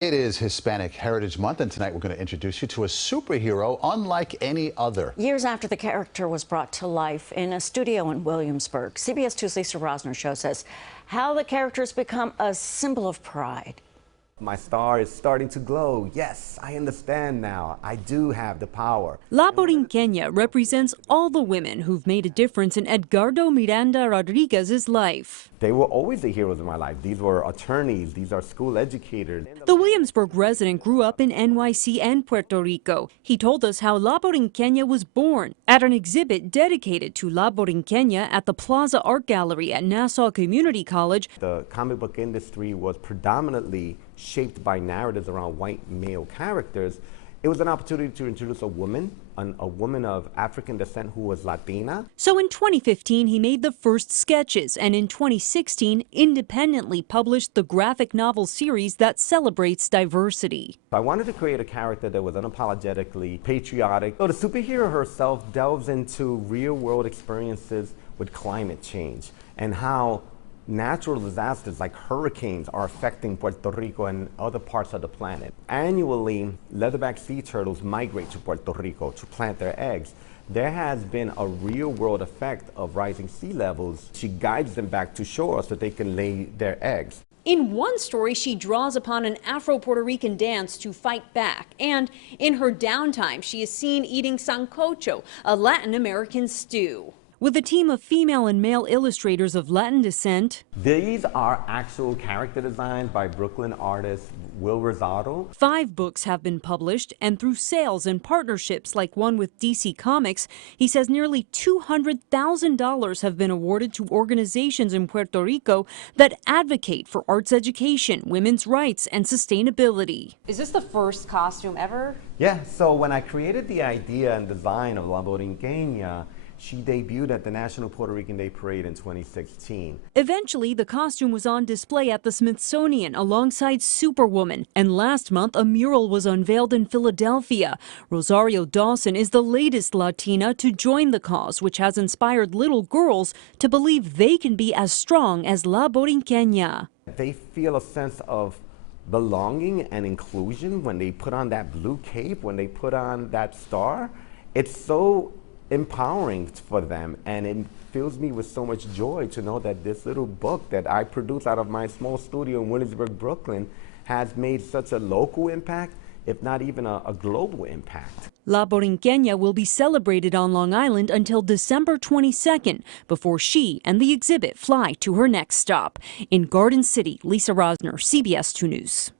It is Hispanic Heritage Month, and tonight we're going to introduce you to a superhero unlike any other. Years after the character was brought to life in a studio in Williamsburg, CBS 2's Lisa Rozner shows us how the character has become a symbol of pride. My star is starting to glow. Yes, I understand now. I do have the power. La Borinqueña represents all the women who've made a difference in Edgardo Miranda Rodriguez's life. They were always the heroes in my life. These were attorneys. These are school educators. The Williamsburg resident grew up in NYC and Puerto Rico. He told us how La Borinqueña was born at an exhibit dedicated to La Borinqueña at the Plaza Art Gallery at Nassau Community College. The comic book industry was predominantly shaped by narratives around white male characters. It was an opportunity to introduce a woman of African descent who was Latina. So in 2015, he made the first sketches, and in 2016, independently published the graphic novel series that celebrates diversity. I wanted to create a character that was unapologetically patriotic. So the superhero herself delves into real-world experiences with climate change and how natural disasters like hurricanes are affecting Puerto Rico and other parts of the planet. Annually, leatherback sea turtles migrate to Puerto Rico to plant their eggs. There has been a real-world effect of rising sea levels. She guides them back to shore so they can lay their eggs. In one story, she draws upon an Afro-Puerto Rican dance to fight back. And in her downtime, she is seen eating sancocho, a Latin American stew. With a team of female and male illustrators of Latin descent. These are actual character designs by Brooklyn artist Rozner. 5 books have been published, and through sales and partnerships like one with DC Comics, he says nearly $200,000 have been awarded to organizations in Puerto Rico that advocate for arts education, women's rights, and sustainability. Is this the first costume ever? Yeah, so when I created the idea and design of La Borinqueña, she debuted at the National Puerto Rican Day Parade in 2016. Eventually, the costume was on display at the Smithsonian alongside Superwoman, and last month a mural was unveiled in Philadelphia. Rosario Dawson is the latest Latina to join the cause, which has inspired little girls to believe they can be as strong as La Borinqueña. They feel a sense of belonging and inclusion when they put on that blue cape, when they put on that star. It's so empowering for them, and it fills me with so much joy to know that this little book that I produced out of my small studio in Williamsburg, Brooklyn, has made such a local impact, if not even a global impact. La Borinqueña will be celebrated on Long Island until December 22nd, before she and the exhibit fly to her next stop. In Garden City, Lisa Rozner, CBS 2 News.